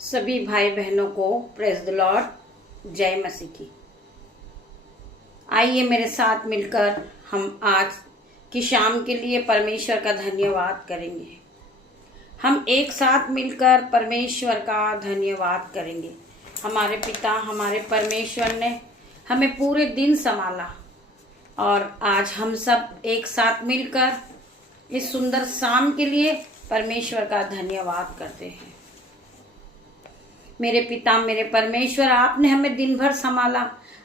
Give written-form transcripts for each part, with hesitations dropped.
सभी भाई बहनों को प्रेज द लॉर्ड, जय मसीह की। आइए मेरे साथ मिलकर हम आज की शाम के लिए परमेश्वर का धन्यवाद करेंगे। हम एक साथ मिलकर परमेश्वर का धन्यवाद करेंगे। हमारे पिता, हमारे परमेश्वर ने हमें पूरे दिन संभाला और आज हम सब एक साथ मिलकर इस सुंदर शाम के लिए परमेश्वर का धन्यवाद करते हैं। मेरे पिता, मेरे परमेश्वर, आपने हमें दिन भर संभाला,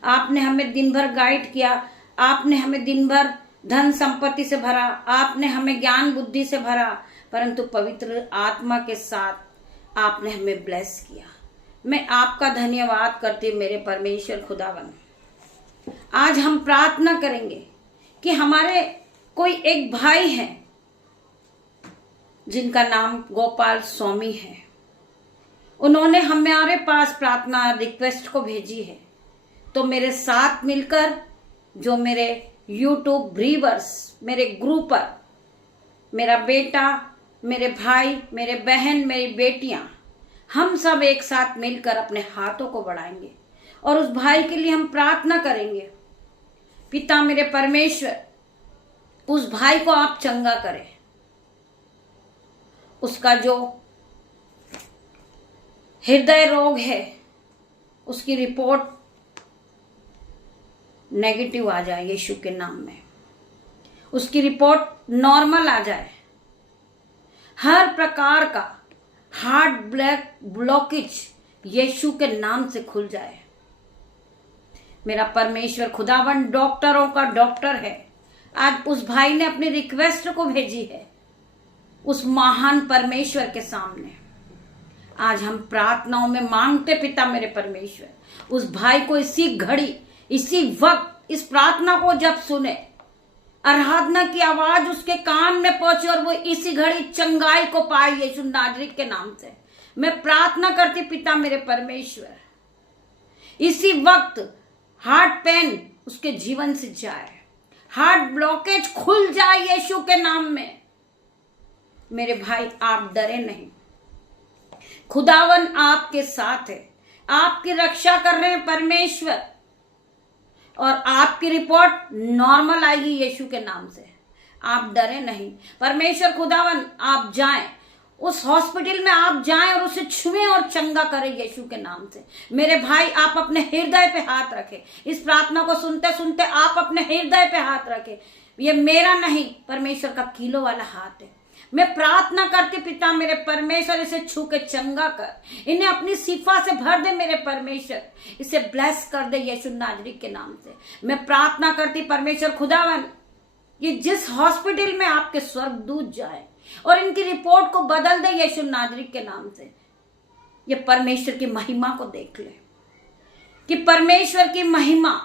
आपने हमें दिन भर गाइड किया, आपने हमें दिन भर धन संपत्ति से भरा, आपने हमें ज्ञान बुद्धि से भरा, परंतु पवित्र आत्मा के साथ आपने हमें ब्लेस किया। मैं आपका धन्यवाद करती हूँ मेरे परमेश्वर खुदावन। आज हम प्रार्थना करेंगे कि हमारे कोई एक भाई है जिनका नाम गोपाल स्वामी है। उन्होंने हमारे पास प्रार्थना रिक्वेस्ट को भेजी है, तो मेरे साथ मिलकर जो मेरे यूट्यूब व्यूअर्स, मेरे ग्रुपर, मेरा बेटा, मेरे भाई, मेरे बहन, मेरी बेटियां, हम सब एक साथ मिलकर अपने हाथों को बढ़ाएंगे और उस भाई के लिए हम प्रार्थना करेंगे। पिता मेरे परमेश्वर, उस भाई को आप चंगा करें। उसका जो हृदय रोग है उसकी रिपोर्ट नेगेटिव आ जाए यीशु के नाम में, उसकी रिपोर्ट नॉर्मल आ जाए। हर प्रकार का हार्ट ब्लॉकेज यीशु के नाम से खुल जाए। मेरा परमेश्वर खुदावन डॉक्टरों का डॉक्टर है। आज उस भाई ने अपनी रिक्वेस्ट को भेजी है उस महान परमेश्वर के सामने। आज हम प्रार्थनाओं में मांगते पिता मेरे परमेश्वर, उस भाई को इसी घड़ी, इसी वक्त इस प्रार्थना को जब सुने, आराधना की आवाज उसके कान में पहुंचे और वो इसी घड़ी चंगाई को पाए यीशु नाजरीत के नाम से। मैं प्रार्थना करती पिता मेरे परमेश्वर, इसी वक्त हार्ट पेन उसके जीवन से जाए, हार्ट ब्लॉकेज खुल जाए यीशु के नाम में। मेरे भाई, आप डरे नहीं, खुदावन आपके साथ है, आपकी रक्षा कर रहे हैं परमेश्वर, और आपकी रिपोर्ट नॉर्मल आएगी यीशु के नाम से। आप डरे नहीं। परमेश्वर खुदावन, आप जाएं उस हॉस्पिटल में, आप जाएं और उसे छुएं और चंगा करें यीशु के नाम से। मेरे भाई, आप अपने हृदय पे हाथ रखें। इस प्रार्थना को सुनते सुनते आप अपने हृदय पे हाथ रखें। ये मेरा नहीं, परमेश्वर का कीलो वाला हाथ है। मैं प्रार्थना करती पिता मेरे परमेश्वर, इसे छू के चंगा कर, इन्हें अपनी शिफा से भर दे मेरे परमेश्वर, इसे ब्लेस कर दे यीशु नाजरी के नाम से। मैं प्रार्थना करती परमेश्वर खुदावन, ये जिस हॉस्पिटल में आपके स्वर्गदूत जाए और इनकी रिपोर्ट को बदल दे यीशु नाजरी के नाम से। ये परमेश्वर की महिमा को देख ले कि परमेश्वर की महिमा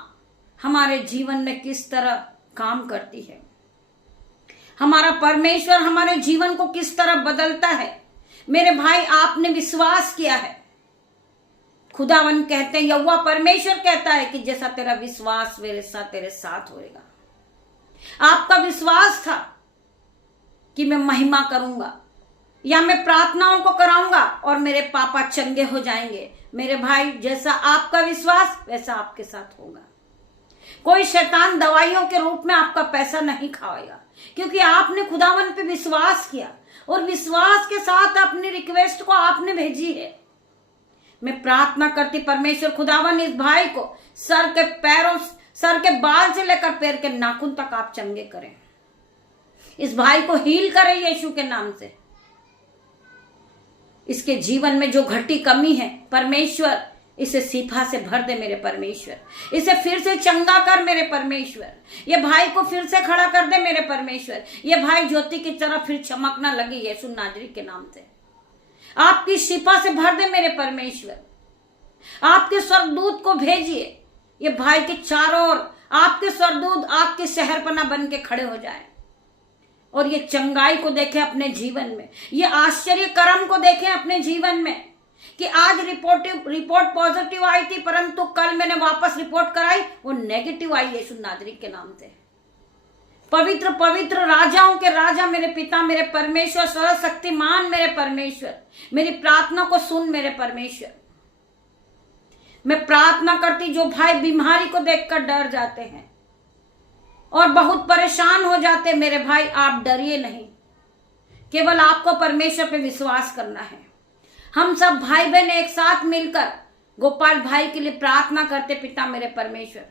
हमारे जीवन में किस तरह काम करती है, हमारा परमेश्वर हमारे जीवन को किस तरह बदलता है। मेरे भाई, आपने विश्वास किया है। खुदावन कहते हैं, यहोवा परमेश्वर कहता है कि जैसा तेरा विश्वास वैसा तेरे साथ होएगा। आपका विश्वास था कि मैं महिमा करूंगा या मैं प्रार्थनाओं को कराऊंगा और मेरे पापा चंगे हो जाएंगे। मेरे भाई, जैसा आपका विश्वास वैसा आपके साथ होगा। कोई शैतान दवाइयों के रूप में आपका पैसा नहीं खाएगा, क्योंकि आपने खुदावन पे विश्वास किया और विश्वास के साथ अपनी रिक्वेस्ट को आपने भेजी है। मैं प्रार्थना करती परमेश्वर खुदावन, इस भाई को सर के पैरों, सर के बाल से लेकर पैर के नाखून तक आप चंगे करें। इस भाई को हील करें यीशु के नाम से। इसके जीवन में जो घटी कमी है परमेश्वर, इसे शिफा से भर दे मेरे परमेश्वर। इसे फिर से चंगा कर मेरे परमेश्वर। ये भाई को फिर से खड़ा कर दे मेरे परमेश्वर। ये भाई ज्योति की तरह फिर चमकना लगे यीशु नाजरी के नाम से। आपकी शिफा से भर दे मेरे परमेश्वर। आपके स्वर्गदूत को भेजिए, ये भाई के चारों ओर आपके स्वर्गदूत आपके शहरपना बन के खड़े हो जाए और ये चंगाई को देखें अपने जीवन में, ये आश्चर्य कर्म को देखें अपने जीवन में कि आज रिपोर्ट पॉजिटिव आई थी, परंतु कल मैंने वापस रिपोर्ट कराई, वो नेगेटिव आई यीशु नाजरी के नाम से। पवित्र पवित्र राजाओं के राजा मेरे पिता मेरे परमेश्वर, सर्वशक्तिमान मेरे परमेश्वर, मेरी प्रार्थना को सुन मेरे परमेश्वर। मैं प्रार्थना करती, जो भाई बीमारी को देखकर डर जाते हैं और बहुत परेशान हो जाते, मेरे भाई आप डरिए नहीं, केवल आपको परमेश्वर पे विश्वास करना है। हम सब भाई बहन एक साथ मिलकर गोपाल भाई के लिए प्रार्थना करते। पिता मेरे परमेश्वर,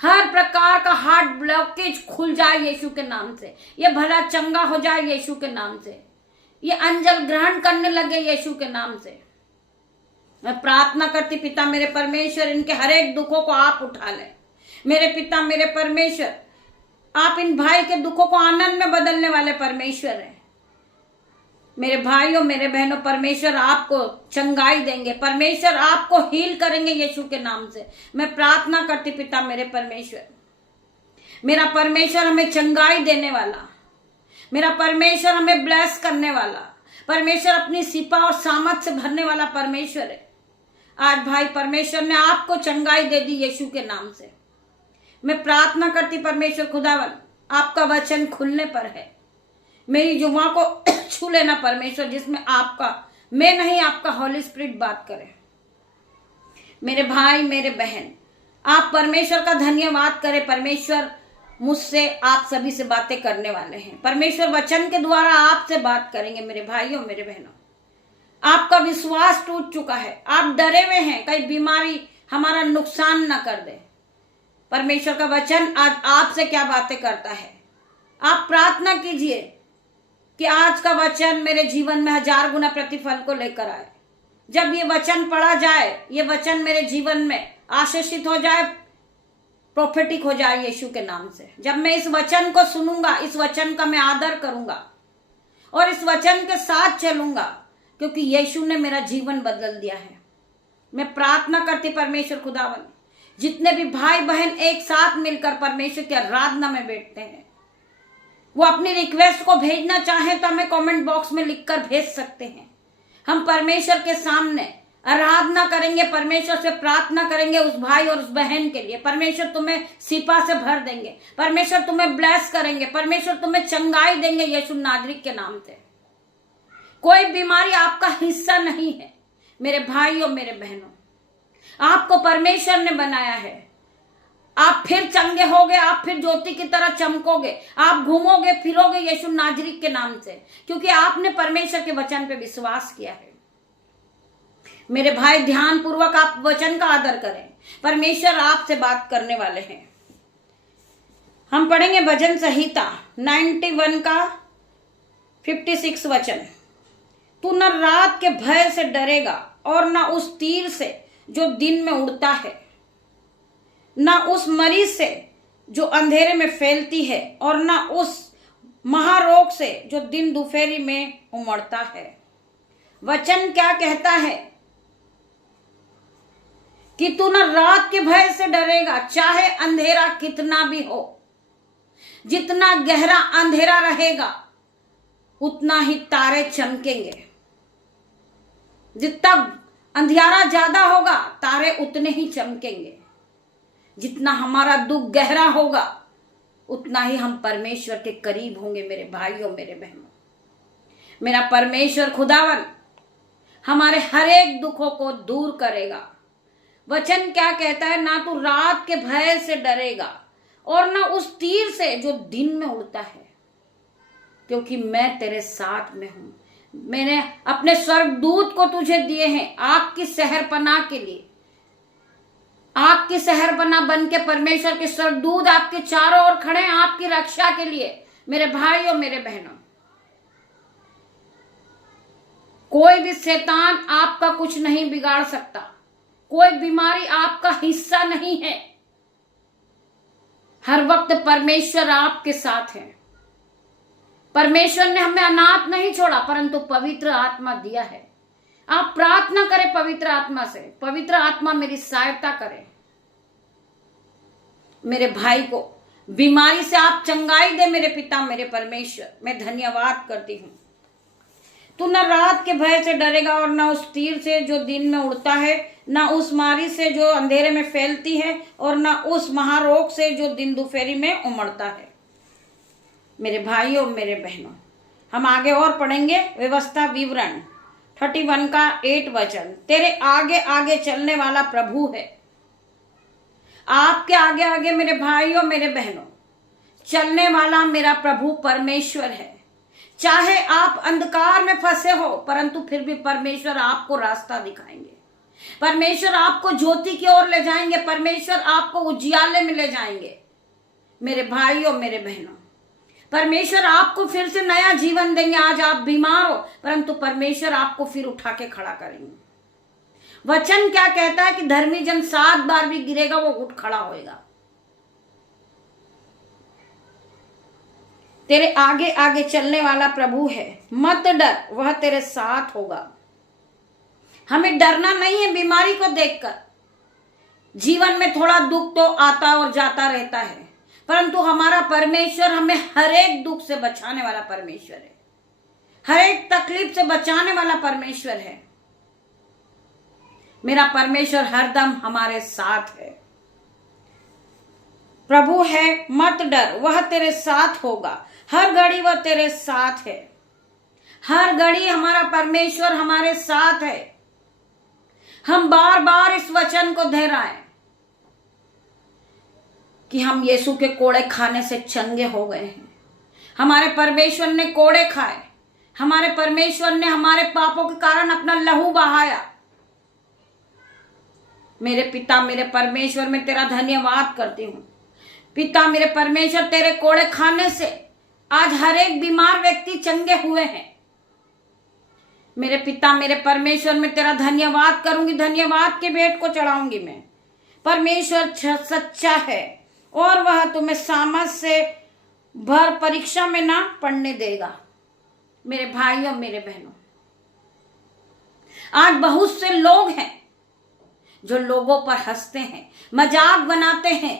हर प्रकार का हार्ट ब्लॉकेज खुल जाए यीशु के नाम से, ये भला चंगा हो जाए यीशु के नाम से, ये अंजल ग्रहण करने लगे यीशु के नाम से। मैं प्रार्थना करती पिता मेरे परमेश्वर, इनके हर एक दुखों को आप उठा ले मेरे पिता मेरे परमेश्वर। आप इन भाई के दुखों को आनंद में बदलने वाले परमेश्वर हैं। मेरे भाइयों मेरे बहनों, परमेश्वर आपको चंगाई देंगे, परमेश्वर आपको हील करेंगे यीशु के नाम से। मैं प्रार्थना करती पिता मेरे परमेश्वर, मेरा परमेश्वर हमें चंगाई देने वाला, मेरा परमेश्वर हमें ब्लेस करने वाला परमेश्वर, अपनी सिपा और सामर्थ से भरने वाला परमेश्वर है। आज भाई परमेश्वर ने आपको चंगाई दे दी यीशु के नाम से। मैं प्रार्थना करती परमेश्वर खुदावन, आपका वचन खुलने पर है, मेरी जुबां को छू लेना परमेश्वर, जिसमें आपका, मैं नहीं आपका हॉली स्पिरिट बात करे। मेरे भाई मेरे बहन, आप परमेश्वर का धन्यवाद करें। परमेश्वर मुझसे आप सभी से बातें करने वाले हैं। परमेश्वर वचन के द्वारा आपसे बात करेंगे। मेरे भाइयों मेरे बहनों, आपका विश्वास टूट चुका है, आप डरे हुए हैं कहीं बीमारी हमारा नुकसान ना कर दे। परमेश्वर का वचन आज आपसे क्या बातें करता है। आप प्रार्थना कीजिए कि आज का वचन मेरे जीवन में 1000 गुना प्रतिफल को लेकर आए। जब ये वचन पढ़ा जाए, ये वचन मेरे जीवन में आशीषित हो जाए, प्रोफेटिक हो जाए यीशु के नाम से। जब मैं इस वचन को सुनूंगा, इस वचन का मैं आदर करूंगा और इस वचन के साथ चलूंगा, क्योंकि यीशु ने मेरा जीवन बदल दिया है। मैं प्रार्थना करती परमेश्वर खुदावन, जितने भी भाई बहन एक साथ मिलकर परमेश्वर की आराधना में बैठते हैं, वो अपनी रिक्वेस्ट को भेजना चाहें तो हमें कमेंट बॉक्स में लिखकर भेज सकते हैं। हम परमेश्वर के सामने आराधना करेंगे, परमेश्वर से प्रार्थना करेंगे उस भाई और उस बहन के लिए। परमेश्वर तुम्हें सिपा से भर देंगे, परमेश्वर तुम्हें ब्लेस करेंगे, परमेश्वर तुम्हें चंगाई देंगे यीशु नाजरीत के नाम से। कोई बीमारी आपका हिस्सा नहीं है मेरे भाइयों मेरे बहनों। आपको परमेश्वर ने बनाया है। आप फिर चंगे होगे, आप फिर ज्योति की तरह चमकोगे, आप घूमोगे फिरोगे यीशु नाजरीत के नाम से, क्योंकि आपने परमेश्वर के वचन पे विश्वास किया है। मेरे भाई, ध्यान पूर्वक आप वचन का आदर करें। परमेश्वर आपसे बात करने वाले हैं। हम पढ़ेंगे भजन संहिता 91 का 56 वचन। तू न रात के भय से डरेगा और न उस तीर से जो दिन में उड़ता है, न उस मरीज से जो अंधेरे में फैलती है, और न उस महारोग से जो दिन दोपहरी में उमड़ता है। वचन क्या कहता है कि तू न रात के भय से डरेगा, चाहे अंधेरा कितना भी हो। जितना गहरा अंधेरा रहेगा उतना ही तारे चमकेंगे। जितना अंधियारा ज्यादा होगा तारे उतने ही चमकेंगे। जितना हमारा दुख गहरा होगा उतना ही हम परमेश्वर के करीब होंगे। मेरे भाइयों मेरे बहनों, मेरा परमेश्वर खुदावन हमारे हर एक दुखों को दूर करेगा। वचन क्या कहता है? ना तू रात के भय से डरेगा और ना उस तीर से जो दिन में उड़ता है, क्योंकि मैं तेरे साथ में हूं। मैंने अपने स्वर्गदूत को तुझे दिए हैं आग की शहरपनाह के लिए। आग की शहरपनाह बन के परमेश्वर के स्वर्गदूत आपके चारों ओर खड़े हैं आपकी रक्षा के लिए। मेरे भाइयों मेरे बहनों, कोई भी शैतान आपका कुछ नहीं बिगाड़ सकता। कोई बीमारी आपका हिस्सा नहीं है। हर वक्त परमेश्वर आपके साथ है। परमेश्वर ने हमें अनाथ नहीं छोड़ा, परंतु पवित्र आत्मा दिया है। आप प्रार्थना करें पवित्र आत्मा से, पवित्र आत्मा मेरी सहायता करे। मेरे भाई को बीमारी से आप चंगाई दे मेरे पिता मेरे परमेश्वर। मैं धन्यवाद करती हूं। तू न रात के भय से डरेगा और न उस तीर से जो दिन में उड़ता है, न उस मारी से जो अंधेरे में फैलती है, और न उस महारोग से जो दिन दोपहरी में उमड़ता है। मेरे भाइयों मेरे बहनों, हम आगे और पढ़ेंगे व्यवस्था विवरण 31 का 8 वचन। तेरे आगे आगे चलने वाला प्रभु है। आपके आगे आगे मेरे भाइयों मेरे बहनों चलने वाला मेरा प्रभु परमेश्वर है। चाहे आप अंधकार में फंसे हो, परंतु फिर भी परमेश्वर आपको रास्ता दिखाएंगे। परमेश्वर आपको ज्योति की ओर ले जाएंगे। परमेश्वर आपको उजियाले में ले जाएंगे। मेरे भाइयों मेरे बहनों, परमेश्वर आपको फिर से नया जीवन देंगे। आज आप बीमार हो, परंतु परमेश्वर आपको फिर उठा के खड़ा करेंगे। वचन क्या कहता है कि धर्मी जन 7 बार भी गिरेगा, वो उठ खड़ा होएगा। तेरे आगे आगे चलने वाला प्रभु है। मत डर, वह तेरे साथ होगा। हमें डरना नहीं है बीमारी को देखकर। जीवन में थोड़ा दुख तो आता और जाता रहता है, परंतु हमारा परमेश्वर हमें हर एक दुख से बचाने वाला परमेश्वर है। हर एक तकलीफ से बचाने वाला परमेश्वर है। मेरा परमेश्वर हरदम हमारे साथ है। प्रभु है, मत डर, वह तेरे साथ होगा। हर घड़ी वह तेरे साथ है। हर घड़ी हमारा परमेश्वर हमारे साथ है। हम बार बार इस वचन को दोहराएं कि हम यीशु के कोड़े खाने से चंगे हो गए हैं। हमारे परमेश्वर ने कोड़े खाए। हमारे परमेश्वर ने हमारे पापों के कारण अपना लहू बहाया। मेरे पिता मेरे परमेश्वर, मैं तेरा धन्यवाद करती हूँ। पिता मेरे परमेश्वर, तेरे कोड़े खाने से आज हर एक बीमार व्यक्ति चंगे हुए हैं। मेरे पिता मेरे परमेश्वर, मैं तेरा धन्यवाद करूंगी। धन्यवाद के भेंट को चढ़ाऊंगी मैं। परमेश्वर सच्चा है और वह तुम्हें सामर्थ से भर परीक्षा में ना पड़ने देगा। मेरे भाइयों मेरे बहनों, आज बहुत से लोग हैं जो लोगों पर हंसते हैं, मजाक बनाते हैं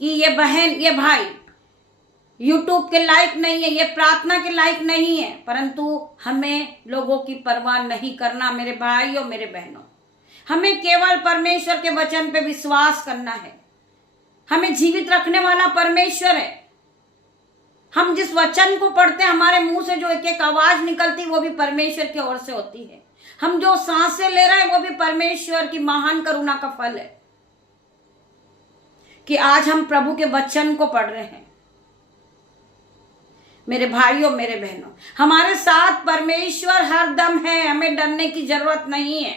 कि ये बहन ये भाई यूट्यूब के लायक नहीं है, ये प्रार्थना के लायक नहीं है। परंतु हमें लोगों की परवाह नहीं करना। मेरे भाइयों मेरे बहनों, हमें केवल परमेश्वर के वचन पे विश्वास करना है। हमें जीवित रखने वाला परमेश्वर है। हम जिस वचन को पढ़ते हैं, हमारे मुंह से जो एक एक आवाज निकलती है, वो भी परमेश्वर की ओर से होती है। हम जो सांसें ले रहे हैं, वो भी परमेश्वर की महान करुणा का फल है कि आज हम प्रभु के वचन को पढ़ रहे हैं। मेरे भाइयों मेरे बहनों, हमारे साथ परमेश्वर हरदम है। हमें डरने की जरूरत नहीं है।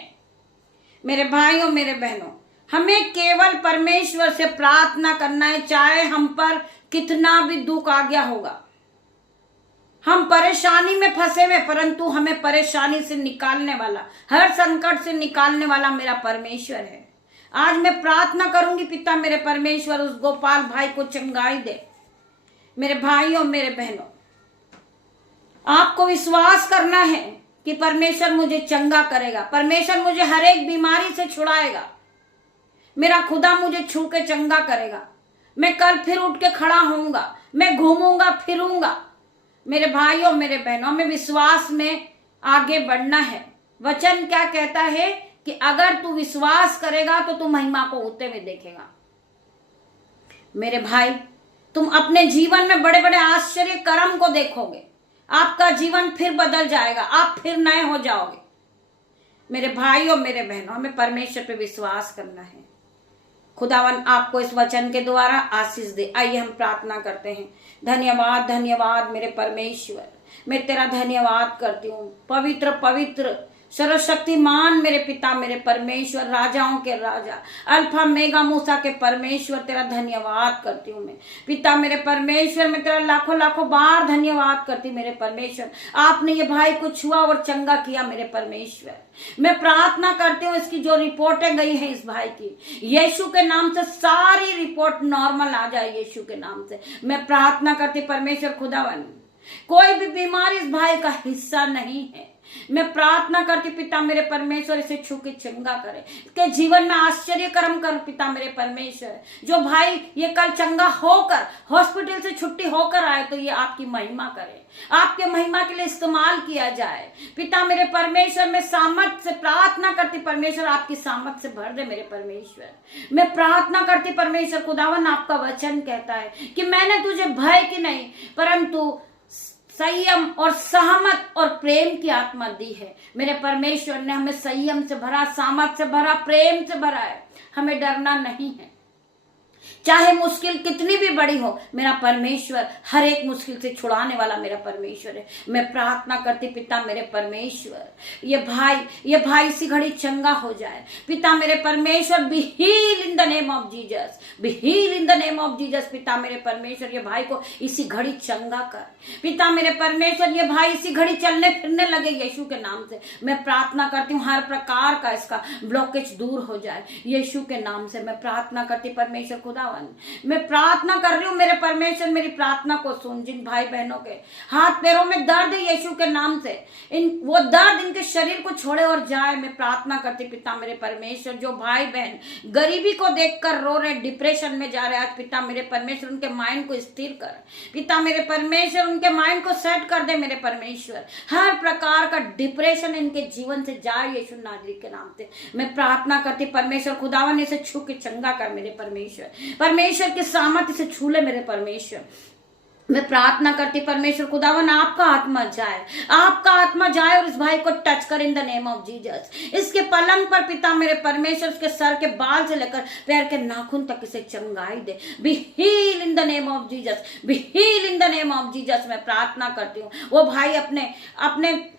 मेरे भाइयों मेरे बहनों, हमें केवल परमेश्वर से प्रार्थना करना है। चाहे हम पर कितना भी दुख आ गया होगा, हम परेशानी में फंसे हुए, परंतु हमें परेशानी से निकालने वाला, हर संकट से निकालने वाला मेरा परमेश्वर है। आज मैं प्रार्थना करूंगी, पिता मेरे परमेश्वर उस गोपाल भाई को चंगाई दे। मेरे भाइयों मेरे बहनों, आपको विश्वास करना है कि परमेश्वर मुझे चंगा करेगा। परमेश्वर मुझे हर एक बीमारी से छुड़ाएगा। मेरा खुदा मुझे छू के चंगा करेगा। मैं कल फिर उठ के खड़ा होऊंगा। मैं घूमूंगा फिरूंगा। मेरे भाइयों मेरे बहनों, हमें विश्वास में आगे बढ़ना है। वचन क्या कहता है कि अगर तू विश्वास करेगा तो तू महिमा को होते हुए देखेगा। मेरे भाई, तुम अपने जीवन में बड़े बड़े आश्चर्य कर्म को देखोगे। आपका जीवन फिर बदल जाएगा। आप फिर नए हो जाओगे। मेरे भाइयों मेरे बहनों, हमें परमेश्वर पे विश्वास करना है। खुदावन आपको इस वचन के द्वारा आशीष दे। आइए हम प्रार्थना करते हैं। धन्यवाद धन्यवाद मेरे परमेश्वर, मैं तेरा धन्यवाद करती हूँ। पवित्र पवित्र सर्वशक्तिमान मेरे पिता मेरे परमेश्वर, राजाओं के राजा, अल्फा मेगा मूसा के परमेश्वर, तेरा धन्यवाद करती हूँ मैं। पिता मेरे परमेश्वर, मैं तेरा लाखों लाखों बार धन्यवाद करती मेरे परमेश्वर। आपने ये भाई को छुआ और चंगा किया मेरे परमेश्वर। मैं प्रार्थना करती हूँ, इसकी जो रिपोर्टें गई हैं इस भाई की, यीशु के नाम से सारी रिपोर्ट नॉर्मल आ जाए। यीशु के नाम से मैं प्रार्थना करती परमेश्वर खुदावन, कोई भी बीमारी इस भाई का हिस्सा नहीं है। मैं प्रार्थना करती पिता मेरे परमेश्वर इसे छू के चंगा करे, के जीवन में आश्चर्य कर्म कर पिता मेरे परमेश्वर। जो भाई ये कल चंगा होकर हॉस्पिटल से छुट्टी होकर आए तो ये आपकी महिमा करे, आपके महिमा के लिए इस्तेमाल किया जाए पिता मेरे परमेश्वर। मैं सामर्थ से प्रार्थना करती परमेश्वर आपकी सामर्थ से भर दे मेरे परमेश्वर। मैं प्रार्थना करती परमेश्वर खुदावन, आपका वचन कहता है कि मैंने तुझे भय की नहीं परंतु संयम और सहमत और प्रेम की आत्मा दी है। मेरे परमेश्वर ने हमें संयम से भरा, सामर्थ से भरा, प्रेम से भरा है। हमें डरना नहीं है, चाहे मुश्किल कितनी भी बड़ी हो। मेरा परमेश्वर हर एक मुश्किल से छुड़ाने वाला मेरा परमेश्वर है। मैं प्रार्थना करती पिता मेरे परमेश्वर, ये भाई इसी घड़ी चंगा हो जाए पिता मेरे परमेश्वर। Be heal in the name of Jesus, be heal in the name of Jesus पिता मेरे परमेश्वर। ये भाई को इसी घड़ी चंगा कर पिता मेरे परमेश्वर। ये भाई इसी घड़ी चलने फिरने लगे यीशु के नाम से। मैं प्रार्थना करती हूँ हर प्रकार का इसका ब्लॉकेज दूर हो जाए यीशु के नाम से। मैं प्रार्थना करती परमेश्वर खुदा, मैं प्रार्थना कर रही हूँ मेरे परमेश्वर, मेरी प्रार्थना को सुन। जिन भाई बहनों के हाथ पैरों में दर्द है यीशु के नाम से, वो दर्द इनके शरीर को छोड़े और जाए। मैं प्रार्थना करती पिता मेरे परमेश्वर। जो भाई बहन गरीबी को देखकर रो रहे, डिप्रेशन में जा रहे, आज पिता मेरे परमेश्वर उनके माइंड को स्थिर कर पिता मेरे परमेश्वर, उनके माइंड को सेट कर दे मेरे परमेश्वर। हर प्रकार का डिप्रेशन इनके जीवन से जाए यीशु नाजरी के नाम से। मैं प्रार्थना करती परमेश्वर खुदावन, इसे छू के चंगा कर मेरे परमेश्वर की सामर्थ्य से छू ले मेरे परमेश्वर। मैं प्रार्थना करती परमेश्वर खुदावन, आपका आत्मा जाए और इस भाई को टच कर इन द नेम ऑफ जीसस। इसके पलंग पर पिता मेरे परमेश्वर, उसके सर के बाल से लेकर पैर के नाखून तक इसे चंगाई दे। Be heal in the name of Jesus, be heal in the name of Jesus. मैं प्रार्थना करती हूँ वो भाई अपने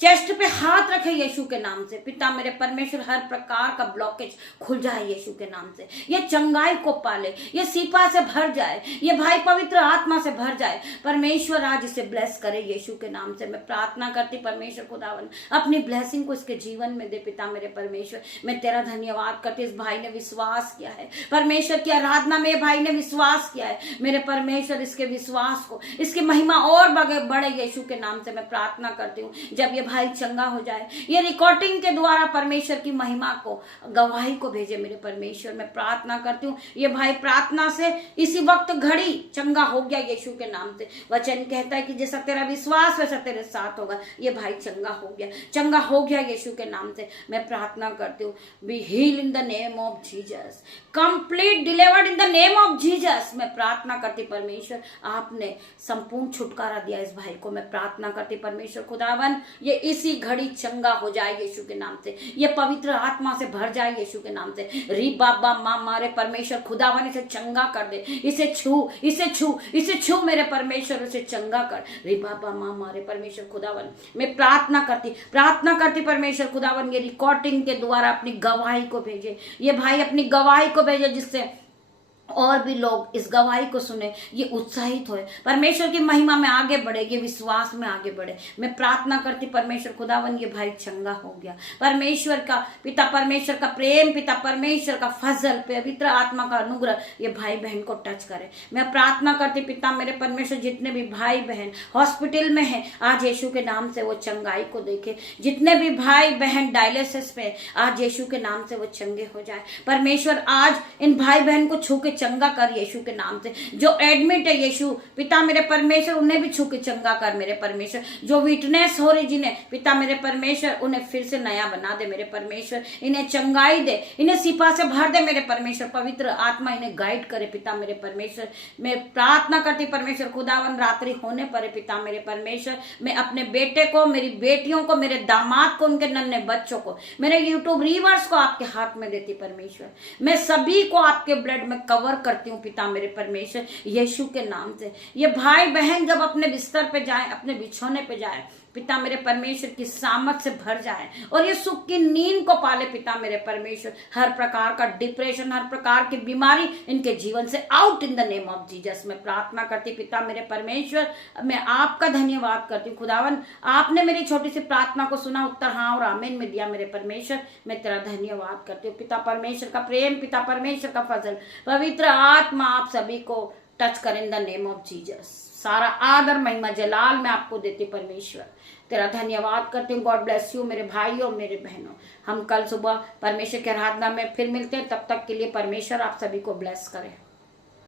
चेस्ट पे हाथ रखे यीशु के नाम से पिता मेरे परमेश्वर। हर प्रकार का ब्लॉकेज खुल जाए यीशु के नाम से। ये चंगाई को पाले, ये सीपा से भर जाए, ये भाई पवित्र आत्मा से भर जाए परमेश्वर। आज इसे ब्लेस करे यीशु के नाम से। मैं प्रार्थना करती परमेश्वर खुदावन, अपनी ब्लेसिंग को इसके जीवन में दे पिता मेरे परमेश्वर। मैं तेरा धन्यवाद करती, इस भाई ने विश्वास किया है परमेश्वर की आराधना में, भाई ने विश्वास किया है मेरे परमेश्वर। इसके विश्वास को, इसकी महिमा और बढ़े यीशु के नाम से। मैं प्रार्थना करती हूँ जब ये भाई चंगा हो जाए, ये रिकॉर्डिंग के द्वारा परमेश्वर की महिमा को, गवाही को भेजे मेरे परमेश्वर। मैं प्रार्थना करती हूँ ये भाई प्रार्थना से इसी वक्त घड़ी चंगा हो गया यीशु के नाम से। वचन कहता है कि जैसा तेरा विश्वास वैसा तेरे साथ होगा। ये भाई चंगा हो गया यीशु के नाम से। मैं प्रार्थना करती हूँ be heal in the name of Jesus, complete delivered in the name of Jesus. मैं प्रार्थना करती परमेश्वर, आपने संपूर्ण छुटकारा दिया इस भाई को। मैं प्रार्थना करती परमेश्वर खुदावन, ये इसी घड़ी चंगा हो जाए यीशु के नाम से। ये पवित्र आत्मा से भर जाए यीशु के नाम से। री बाबा माँ मारे परमेश्वर खुदावन, इसे चंगा कर दे, इसे छू मेरे परमेश्वर, उसे चंगा कर। री बाबा माँ मारे परमेश्वर खुदावन। मैं प्रार्थना करती परमेश्वर खुदावन, ये रिकॉर्डिंग के द्वारा अपनी गवाही को भेजे, ये भाई अपनी गवाही को भेजे, जिससे और भी लोग इस गवाही को सुने, ये उत्साहित होए, परमेश्वर की महिमा में आगे बढ़े, ये विश्वास में आगे बढ़े। मैं प्रार्थना करती परमेश्वर खुदावन, ये भाई चंगा हो गया। परमेश्वर का पिता, परमेश्वर का प्रेम, पिता परमेश्वर का फजल, पवित्र आत्मा का अनुग्रह ये भाई बहन को टच करे। मैं प्रार्थना करती पिता मेरे परमेश्वर, जितने भी भाई बहन हॉस्पिटल में हैं, आज यीशु के नाम से वो चंगाई को देखे। जितने भी भाई बहन डायलिसिस पे, आज यीशु के नाम से वो चंगे हो जाए। परमेश्वर आज इन भाई बहन को छू के चंगा कर यीशु के नाम से। जो एडमिट है यीशु पिता मेरे परमेश्वर, उन्हें भी छू के चंगा कर मेरे परमेश्वर। जो वीकनेस हो रही जिन्हें पिता मेरे परमेश्वर, उन्हें फिर से नया बना दे मेरे परमेश्वर। इन्हें चंगाई दे, इन्हें सिपा से भर दे मेरे परमेश्वर। पवित्र आत्मा इन्हें गाइड करे पिता मेरे परमेश्वर। मैं प्रार्थना करती परमेश्वर खुदावन, रात्रि होने पर पिता मेरे परमेश्वर, मैं अपने बेटे को, मेरी बेटियों को, मेरे दामाद को, उनके नन्हे बच्चों को, मेरे यूट्यूब रीवर्स को आपके हाथ में देती परमेश्वर। मैं सभी को आपके ब्लड में कवर करती हूँ पिता मेरे परमेश्वर, यीशु के नाम से। ये भाई बहन जब अपने बिस्तर पे जाए, अपने बिछौने पे जाए, पिता मेरे परमेश्वर की सामर्थ से भर जाए और ये सुख की नींद को पाले पिता मेरे परमेश्वर। हर प्रकार का डिप्रेशन, हर प्रकार की बीमारी इनके जीवन से out in the name of Jesus. मैं प्रार्थना करती पिता मेरे परमेश्वर, मैं आपका धन्यवाद करती हूँ खुदावन। आपने मेरी छोटी सी प्रार्थना को सुना, उत्तर हाँ और आमीन में दिया मेरे परमेश्वर। मैं तेरा धन्यवाद करती हूँ पिता परमेश्वर का प्रेम, पिता परमेश्वर का फजल, पवित्र आत्मा आप सभी को टच कर इन द नेम ऑफ जीसस। सारा आदर महिमा जलाल मैं आपको देती परमेश्वर, तेरा धन्यवाद करती हूँ। गॉड ब्लेस यू मेरे भाइयों मेरे बहनों। हम कल सुबह परमेश्वर की आराधना में फिर मिलते हैं, तब तक के लिए परमेश्वर आप सभी को ब्लेस करे।